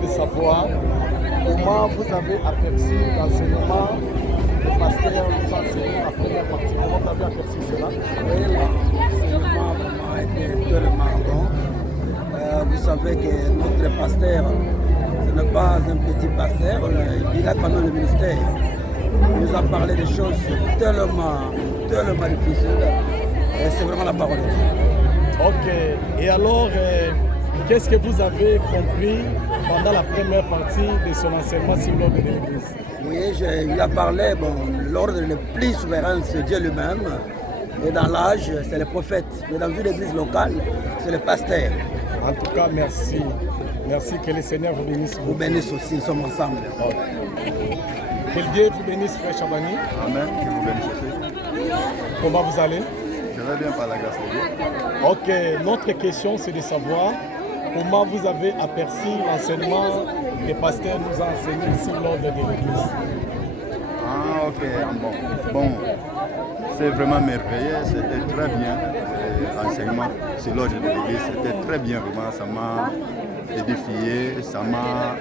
besoin de savoir comment vous avez aperçu l'enseignement des pasteurs nous enseignant la première partie. Comment vous avez aperçu cela? Oui, l'enseignement vraiment était tellement bon. Vous savez que notre pasteur, ce n'est pas un petit pasteur, il a quand même le ministère. Il nous a parlé des choses tellement difficiles. Et c'est vraiment la parole de Dieu. Ok. Et alors, qu'est-ce que vous avez compris pendant la première partie de son enseignement sur l'ordre de l'Église? Oui, il a parlé, l'ordre le plus souverain, c'est Dieu lui-même. Et dans l'âge, c'est le prophète. Mais dans une église locale, c'est le pasteur. En tout cas, merci. Merci, que le Seigneur vous bénisse. Vous bénisse aussi, nous sommes ensemble. Que Dieu vous bénisse, frère Chabani. Amen, que vous bénisse aussi. Comment vous allez? Je vais bien par la grâce de Dieu. Ok, notre question c'est de savoir comment vous avez aperçu l'enseignement des pasteurs nous a enseigné sur l'ordre de l'Église. Ah ok, bon. C'est vraiment merveilleux, c'était très bien. L'enseignement sur l'ordre de l'Église, c'était très bien, vraiment. Ça m'a édifié, ça m'a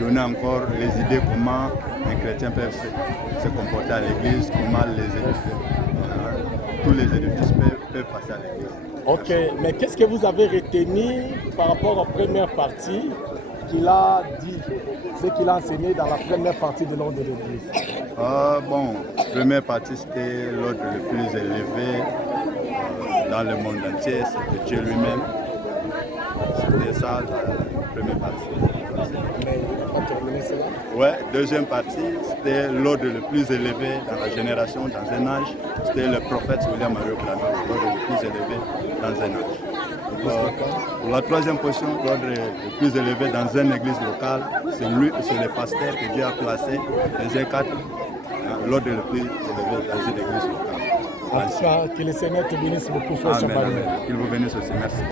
donné encore les idées comment un chrétien peut se comporter à l'Église, comment les édifices, tous les édifices peuvent passer à l'Église. Ok, mais qu'est-ce que vous avez retenu par rapport à la première partie qu'il a dit, ce qu'il a enseigné dans la première partie de l'ordre de l'Église? La première partie, c'était l'ordre le plus élevé dans le monde entier, c'était Dieu lui-même. C'était ça la première partie. Mais il n'a pas terminé cela? Ouais, deuxième partie, c'était l'ordre le plus élevé dans la génération, dans un âge. C'était le prophète William Mario Branham, l'ordre le plus élevé dans un âge. Pour la troisième portion, l'ordre le plus élevé dans une église locale, c'est le pasteur que Dieu a placé, les 4, l'ordre le plus élevé dans une église locale. En tout cas, que le Seigneur te bénisse beaucoup, frère Chabani. Qu'il vous bénisse aussi, merci.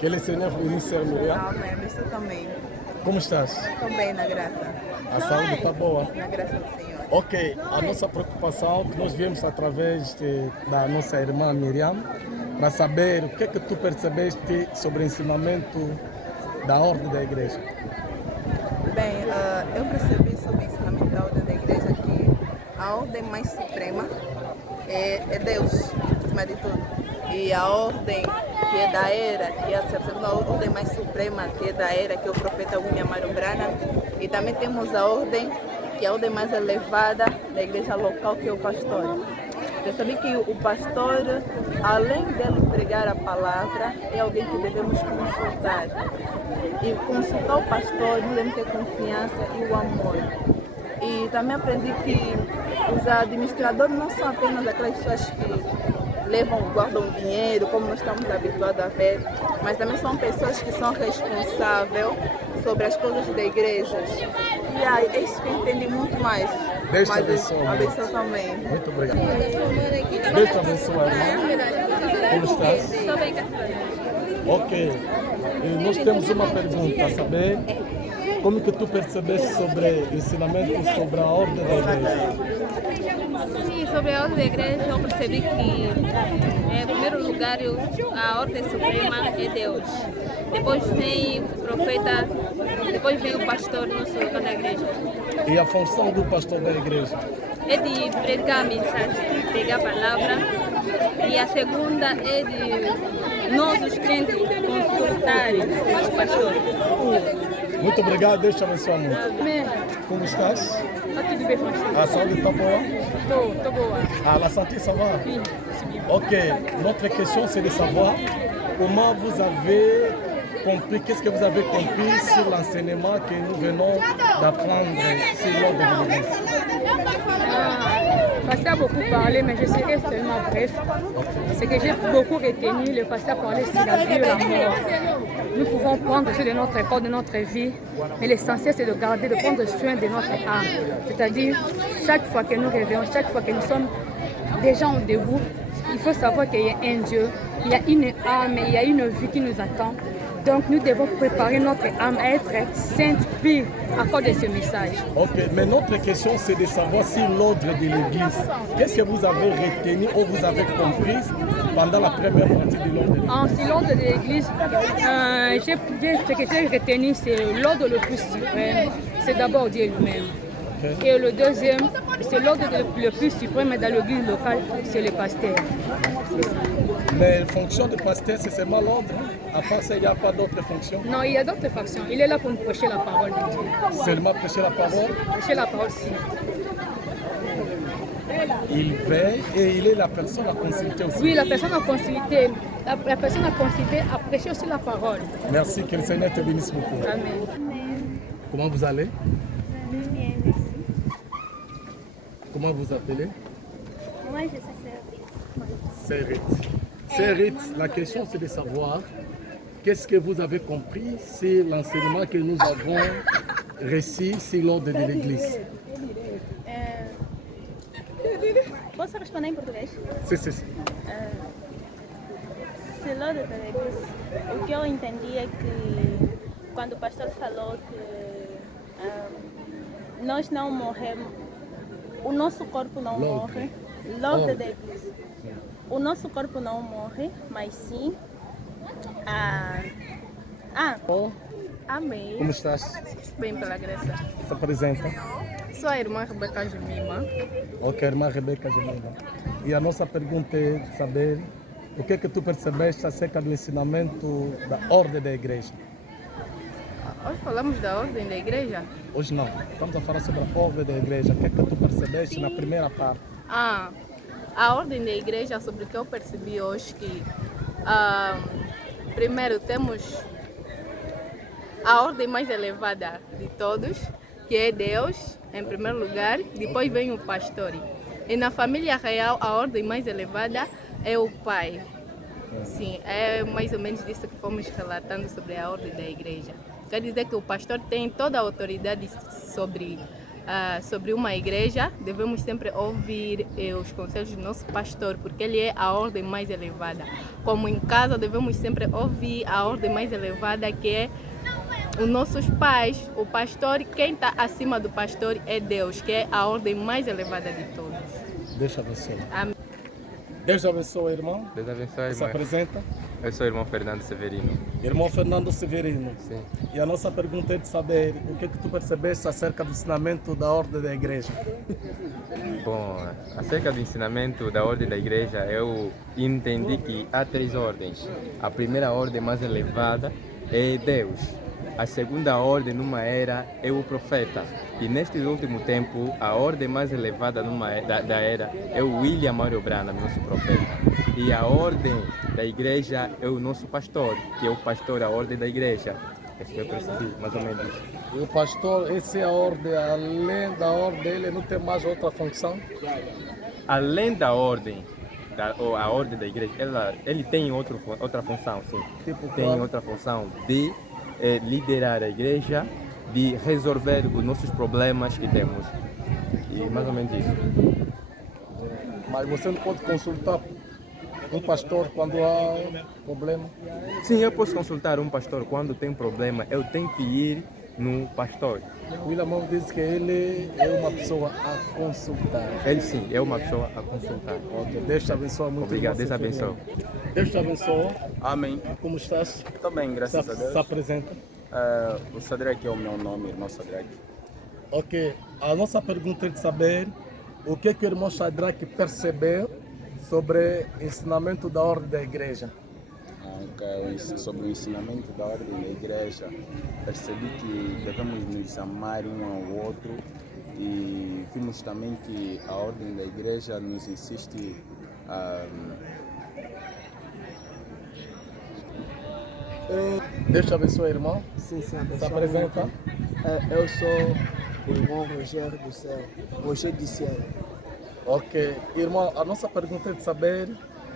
Que le Senhor vous bénisse, Sr. Miriam. Amém, você também. Como estás? Estou bem, na graça. A saúde está boa? Na graça do Senhor. Ok, a nossa preocupação que nós viemos através da nossa irmã Miriam para saber o que é que tu percebeste sobre o ensinamento da ordem da igreja. Bem, eu percebi sobre o ensinamento da ordem da igreja que a ordem mais suprema é Deus, acima de tudo. E a ordem que é da era, que é a segunda ordem mais suprema, que é da era, que é o profeta William Mario Branham. E também temos a ordem, que é a ordem mais elevada da igreja local, que é o pastor. Percebi que o pastor, além dele pregar a palavra, é alguém que devemos consultar. E consultar o pastor, devemos ter confiança e o amor. E também aprendi que os administradores não são apenas aquelas pessoas que guardam dinheiro, como nós estamos habituados a ver, mas também são pessoas que são responsáveis sobre as coisas da igreja. E é isso que eu entendi muito mais. Deus te abençoe. Abençoe também. Muito obrigado. Deus te abençoe, irmã. Como estás? Estou bem, Ok. E nós temos uma pergunta, a saber como que tu percebeste sobre o ensinamento sobre a ordem da igreja? Sim, sobre a ordem da igreja eu percebi que, em primeiro lugar, a ordem suprema é Deus. Depois vem o profeta, depois vem o pastor, nosso local da igreja. E a função do pastor da igreja? É de pregar a mensagem, pregar a palavra. E a segunda é de nós, os crentes, consultarem os pastores. Muito obrigado, Deus te abençoe muito. Amém. Como estás? Está tudo bem, Francisco? A saúde está boa? Estou boa. Ah, la santé, ça va? Sim. Ok, notre question c'est de savoir comment vous avez compris, qu'est-ce que vous avez compris sur l'enseignement que nous venons d'apprendre sur l'ordre de l'Église. Le pasteur a beaucoup parlé, mais je serai seulement bref. Ce que j'ai beaucoup retenu, le pasteur parlait sur la vie et la mort. Nous pouvons prendre soin de notre corps, de notre vie, mais l'essentiel c'est de garder, de prendre soin de notre âme. C'est-à-dire, chaque fois que nous réveillons, chaque fois que nous sommes déjà en debout, il faut savoir qu'il y a un Dieu, il y a une âme, il y a une vie qui nous attend. Donc nous devons préparer notre âme à être sainte, pure, à cause de ce message. Ok, mais notre question c'est de savoir si l'ordre de l'Église, qu'est-ce que vous avez retenu ou vous avez compris pendant la première partie de l'ordre de l'Église? En l'ordre de l'Église, ce que j'ai retenu, c'est l'ordre le plus suprême, c'est d'abord Dieu lui-même. Okay. Et le deuxième, c'est l'ordre le plus suprême dans l'église locale, c'est le pasteur. Mais la fonction de pasteur, c'est seulement l'ordre? À part ça, il n'y a pas d'autres fonctions? Non, il y a d'autres fonctions. Il est là pour nous prêcher la parole de Dieu. Seulement prêcher la parole? Prêcher la parole, si. Il veille et il est la personne à consulter aussi. Oui, la personne à consulter. La personne à consulter a prêché aussi la parole. Merci, que le Seigneur te bénisse beaucoup. Amen. Comment vous allez? Comment vous appelez? Moi, je suis Sérit. Sérit, la question c'est de savoir qu'est-ce que vous avez compris sur l'enseignement que nous avons reçu sur l'ordre de l'Église. Posso responder em português? Sim, sim, sim. Se l'ordre da Église, o que eu entendi é que quando o pastor falou que nós não morremos, o nosso corpo não morre, l'ordre da Église. O nosso corpo não morre, mas sim Amém. Como estás? Bem, pela graça. Se apresenta. Sou a irmã Rebeca Jumima. Ok, irmã Rebeca Jumima. E a nossa pergunta é de saber o que é que tu percebeste acerca do ensinamento da ordem da igreja? Hoje falamos da ordem da igreja? Hoje não. Estamos a falar sobre a ordem da igreja. O que é que tu percebeste na primeira parte? A ordem da igreja, sobre o que eu percebi hoje, que primeiro temos a ordem mais elevada de todos, que é Deus, em primeiro lugar, depois vem o pastor. E na família real, a ordem mais elevada é o pai. Sim, é mais ou menos disso que fomos relatando sobre a ordem da igreja. Quer dizer que o pastor tem toda a autoridade sobre uma igreja. Devemos sempre ouvir os conselhos do nosso pastor, porque ele é a ordem mais elevada. Como em casa, devemos sempre ouvir a ordem mais elevada, que é os nossos pais, o pastor. Quem está acima do pastor é Deus, que é a ordem mais elevada de todos. Deus abençoe. Amém. Deus abençoe, irmão. Deus abençoe, irmão. Se apresenta. Eu sou o irmão Fernando Severino. Irmão Fernando Severino. Sim. E a nossa pergunta é de saber o que é que tu percebeste acerca do ensinamento da ordem da igreja. Bom, acerca do ensinamento da ordem da igreja, eu entendi que há 3 ordens. A primeira ordem mais elevada é Deus. A segunda ordem numa era é o profeta. E neste último tempo, a ordem mais elevada da era é o William Mario Branham, nosso profeta. E a ordem da igreja é o nosso pastor, que é o pastor, a ordem da igreja. É isso que eu percebi, mais ou menos isso. E o pastor, essa é a ordem, além da ordem, ele não tem mais outra função? Além da ordem, a ordem da igreja, ele tem outra função, sim. Tipo tem qual? outra função de liderar a igreja, de resolver os nossos problemas que temos. E mais ou menos isso. Mas você não pode consultar um pastor quando há problema? Sim, eu posso consultar um pastor quando tem problema. Eu tenho que ir no pastor. O William diz que ele é uma pessoa a consultar. Ele sim, é uma pessoa a consultar. Ok, Deus te abençoe muito. Obrigado, Deus abençoe. Deus te abençoe. Amém. Como estás? Estou bem, graças a Deus. Se apresenta. O Sadraque é o meu nome, irmão Sadraque. Ok, a nossa pergunta é de saber o que o irmão Sadraque percebeu sobre o ensinamento da ordem da igreja. Sobre o ensinamento da ordem da igreja, percebi que devemos nos amar um ao outro e vimos também que a ordem da igreja nos insiste Deus te abençoe, irmão. Sim, Se abençoe. apresenta. Eu sou o irmão Rogério do Céu, Rogério do Céu. Ok, irmão, a nossa pergunta é de saber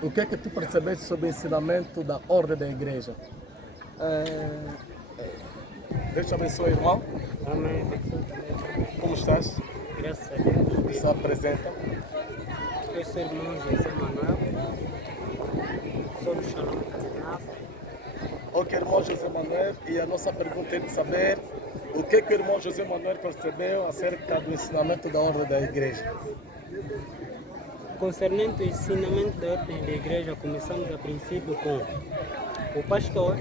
o que tu percebeste sobre o ensinamento da ordem da igreja. Deus te abençoe, irmão. Amém. Como estás? Graças a Deus. Se apresenta. eu sou o irmão José Manuel, sou do Shalom Tabernáculo. Ok, irmão José Manuel, e a nossa pergunta é de saber o que o irmão José Manuel percebeu acerca do ensinamento da ordem da igreja. Concernente o ensinamento da ordem da igreja, começamos a princípio com o pastor,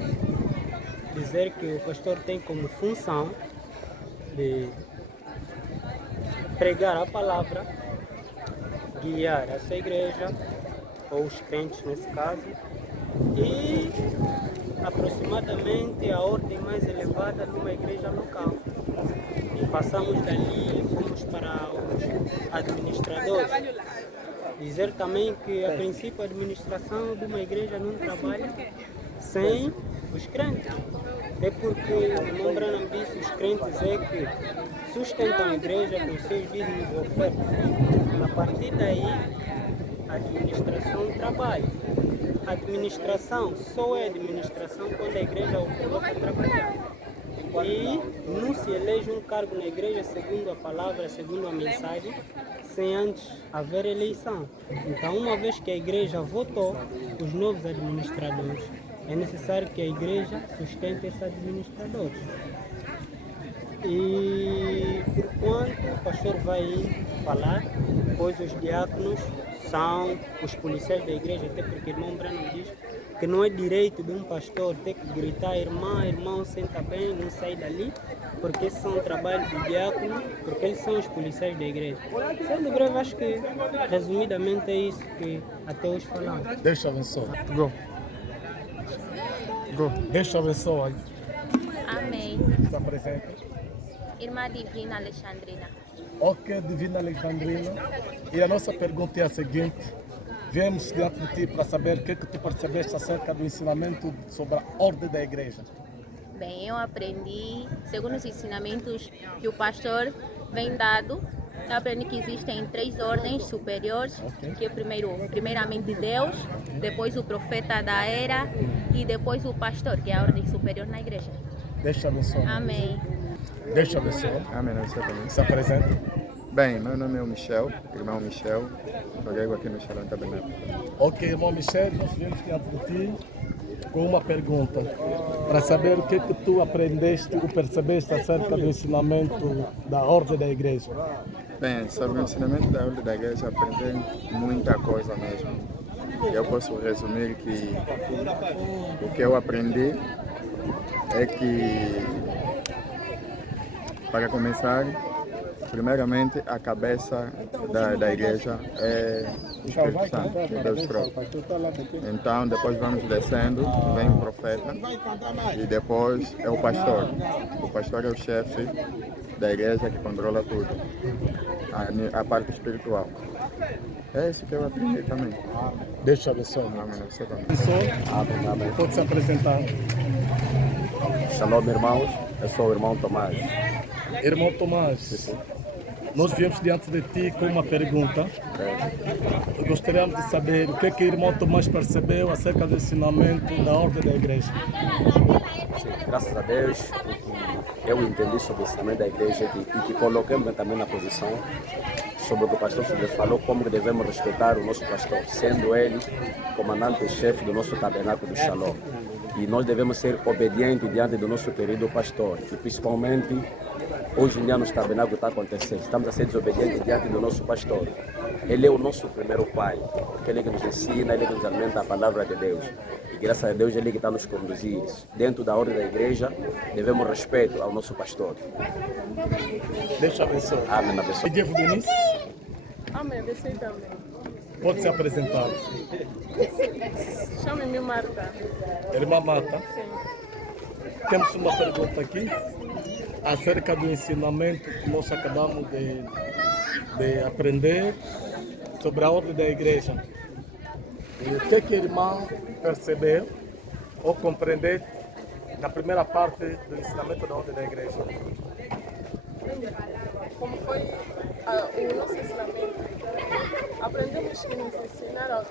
dizer que o pastor tem como função de pregar a palavra, guiar a sua igreja, ou os crentes nesse caso, e aproximadamente a ordem mais elevada numa igreja local. E passamos dali e fomos para os administradores. Dizer também que a princípio a administração de uma igreja não trabalha sem os crentes. É porque o irmão Branham disse os crentes é que sustentam a igreja com seus dízimos e ofertas. A partir daí, a administração trabalha. A administração só é administração quando a igreja o coloca a trabalhar. E não se elege um cargo na igreja segundo a palavra, segundo a mensagem, sem antes haver eleição. Então, uma vez que a igreja votou os novos administradores, é necessário que a igreja sustente esses administradores. E por quanto o pastor vai falar, pois os diáconos são os policiais da igreja, até porque o irmão Branham diz que não é direito de um pastor ter que gritar: irmão, irmão, senta bem, não sai dali, porque esses são o trabalho do diácono, porque eles são os policiais da igreja. Sendo breve, acho que resumidamente é isso que até hoje falamos. Deus te abençoe. Go. Deus te abençoe. Amém. Se apresenta. Irmã Divina Alexandrina. Ok, Divina Alexandrina. E a nossa pergunta é a seguinte. Viemos diante de ti para saber o que tu percebeste acerca do ensinamento sobre a ordem da igreja. Bem, eu aprendi, segundo os ensinamentos que o pastor vem dado, eu aprendi que existem 3 ordens superiores, que é primeiramente Deus, depois o profeta da era e depois o pastor, que é a ordem superior na igreja. Deus te abençoe. Amém. Deus te abençoe. Amém. Você também. Se apresenta. Bem, meu nome é o Michel, irmão Michel, joguei aqui no Shalom Tabernáculo. Ok, irmão Michel, nós viemos diante de ti com uma pergunta para saber o que tu aprendeste ou percebeste acerca do ensinamento da ordem da igreja. Bem, sobre o ensinamento da ordem da igreja, aprendi muita coisa mesmo. Eu posso resumir que o que eu aprendi é que, para começar, primeiramente a cabeça da igreja é o Espírito Santo, é Deus próprio. Então depois vamos descendo, vem o profeta e depois é o pastor. O pastor é o chefe da igreja que controla tudo, a parte espiritual. É isso que eu aprendi também. Deus te abençoe. Amém. Você também. Amém. Pode se apresentar. Shalom, irmãos. Eu sou o irmão Tomás. Irmão Tomás, nós viemos diante de ti com uma pergunta. Gostaríamos de saber o que o irmão Tomás percebeu acerca do ensinamento da ordem da igreja. Sim, graças a Deus, o que eu entendi sobre o ensinamento da igreja e que coloquei-me também na posição sobre o que o pastor Silvio falou, como devemos respeitar o nosso pastor, sendo ele comandante-chefe do nosso tabernáculo do Shalom. E nós devemos ser obedientes diante do nosso querido pastor, e principalmente hoje em dia no tabernáculo está acontecendo, estamos a ser desobedientes diante do nosso pastor. Ele é o nosso primeiro pai, porque ele que nos ensina, ele que nos alimenta a palavra de Deus. E graças a Deus ele que está nos conduzir. Dentro da ordem da igreja, devemos respeito ao nosso pastor. Deus te abençoe. Amém. Abençoe. Diego Denise. Amém. Abençoe também. Pode se apresentar. Chame-me Marta. Irmã Marta. Sim. Temos uma pergunta aqui acerca do ensinamento que nós acabamos de aprender sobre a ordem da igreja. E o que a irmã percebeu ou compreendeu na primeira parte do ensinamento da ordem da igreja? Como foi o nosso ensinamento? Aprendemos que nos ensinaram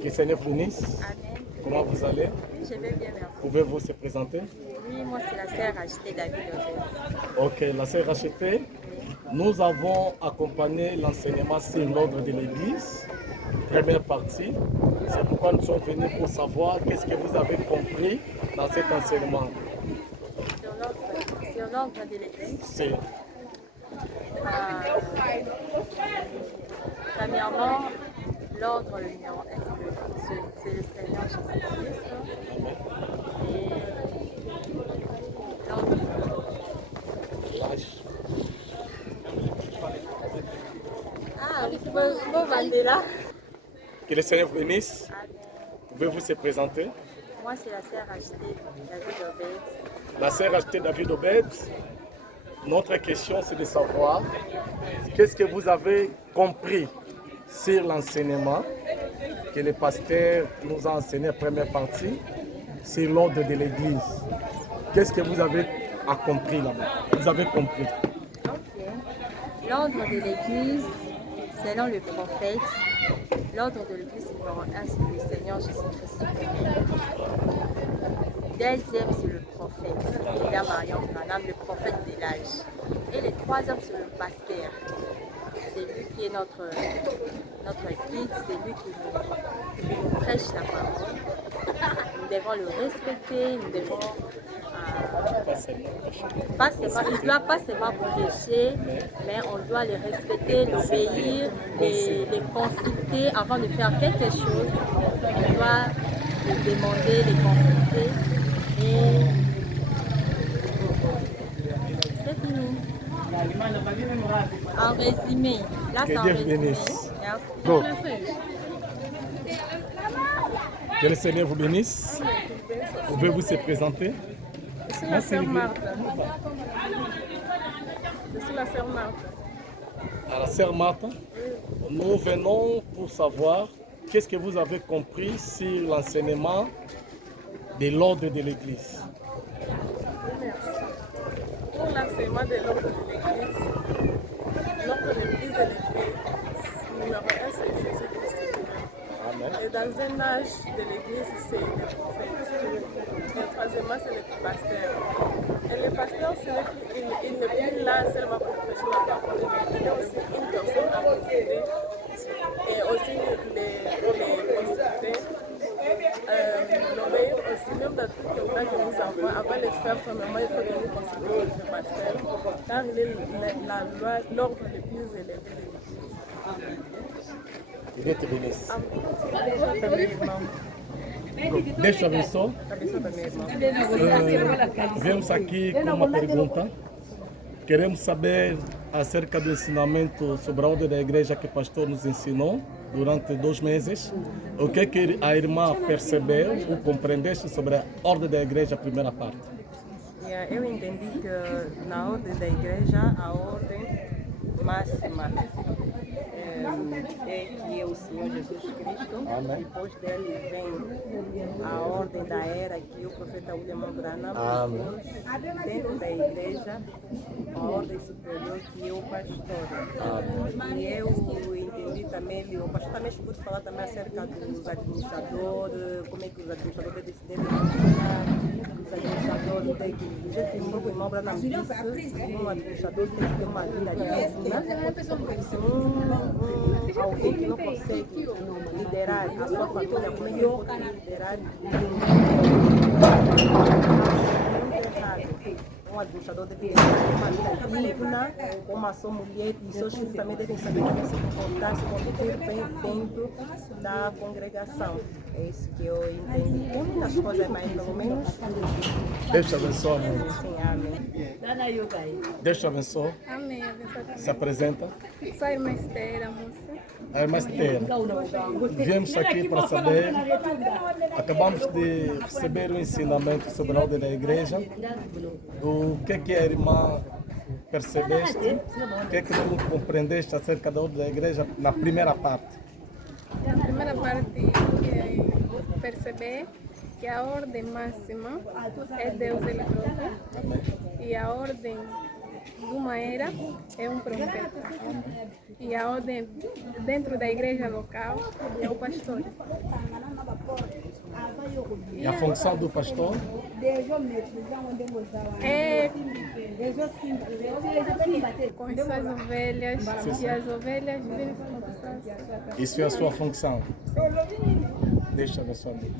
Que Seigneur vous bénisse. Comment vous allez? Je vais bien, merci. Pouvez-vous se présenter? Oui, moi c'est la sœur achetée David Ovel. Ok, la sœur achetée. Nous avons accompagné l'enseignement sur l'ordre de l'Église, première partie. C'est pourquoi nous sommes venus pour savoir qu'est-ce que vous avez compris dans cet enseignement. Sur l'ordre de l'Église. C'est premièrement, l'ordre numéro 1, c'est le Seigneur Jésus-Christ. Et l'ordre que le Seigneur vous bénisse. Pouvez-vous se présenter? Moi, c'est la sœur achetée David Obed. La sœur achetée David Obed. Notre question, c'est de savoir qu'est-ce que vous avez compris sur l'enseignement que le pasteur nous a enseigné en première partie sur l'ordre de l'Église. Qu'est-ce que vous avez compris là-bas? Vous avez compris. Ok. L'ordre de l'Église, selon le prophète, l'ordre de l'Église numéro 1, c'est le Seigneur Jésus-Christ. Deuxième, c'est le prophète, William Marion Branham, le prophète de l'âge. Et le troisième, c'est le pasteur. C'est lui qui est notre guide, c'est lui qui nous prêche la parole. Nous devons le respecter, nous devons il ne doit pas seulement prêcher, mais on doit le respecter, l'obéir, les consulter avant de faire quelque chose. On doit le demander, les consulter. Et c'est fini. En résumé, là c'est en résumé. Que le Seigneur vous bénisse. Pouvez-vous se présenter? Je suis la sœur Marthe. Je suis la sœur Marthe. À la sœur Marthe, nous venons pour savoir qu'est-ce que vous avez compris sur l'enseignement de l'ordre de l'Église. Merci. Pour l'enseignement de l'ordre de l'Église numéro 1, c'est Jésus-Christ. Et dans un âge de l'Église, c'est le prophète. Et troisièmement, c'est le pasteur. Et le pasteur, il n'est plus là seulement pour prêcher la parole, mais il est aussi une personne à considérer et aussi les considérer. L'obéir aussi, même dans tout le temps que nous avons, avant de le faire, premièrement, il faut que nous considérions le pasteur, car il est la loi, l'ordre le plus élevé de l'Église. Dieu te bénisse. Deixa eu ver só. Viemos aqui com uma pergunta. Queremos saber acerca do ensinamento sobre a ordem da igreja que o pastor nos ensinou durante 2 meses. O que a irmã percebeu ou compreendeste sobre a ordem da igreja, a primeira parte? Eu entendi que na ordem da igreja, a ordem máxima é que é o Senhor Jesus Cristo. Amém. Depois dele vem a ordem da era que o profeta William Branham pôs dentro da igreja, a ordem superior que é o pastor. Amém. E eu entendi também, o pastor também escuta falar também acerca dos administradores, como é que os administradores devem funcionar, os administradores têm que, do jeito que o irmão Branham disse, um administrador tem que ter uma vida digna. Alguém que não consegue liderar a sua família, como é que ele pode liderar? Um administrador deve ter uma vida digna, uma só mulher e seus filhos também devem saber como se comportar, se conduzir bem dentro da congregação. É isso que eu entendi. Tem muitas coisas mais, pelo menos. Deus te abençoe. Sim, amém. Deus te abençoe. Amém. Se apresenta. Sou a irmã Esther, a moça. A irmã Esther, viemos aqui para saber, acabamos de receber um ensinamento sobre a ordem da igreja, o que a irmã percebeste, o que tu compreendeste acerca da ordem da igreja na primeira parte. Na primeira parte, perceber que a ordem máxima é Deus ele próprio e a ordem de uma era é um profeta. E a ordem dentro da igreja local é o pastor. E a função do pastor? com suas ovelhas, e as ovelhas vivem com Isso é a sua função. Deixa eu ver sua vida.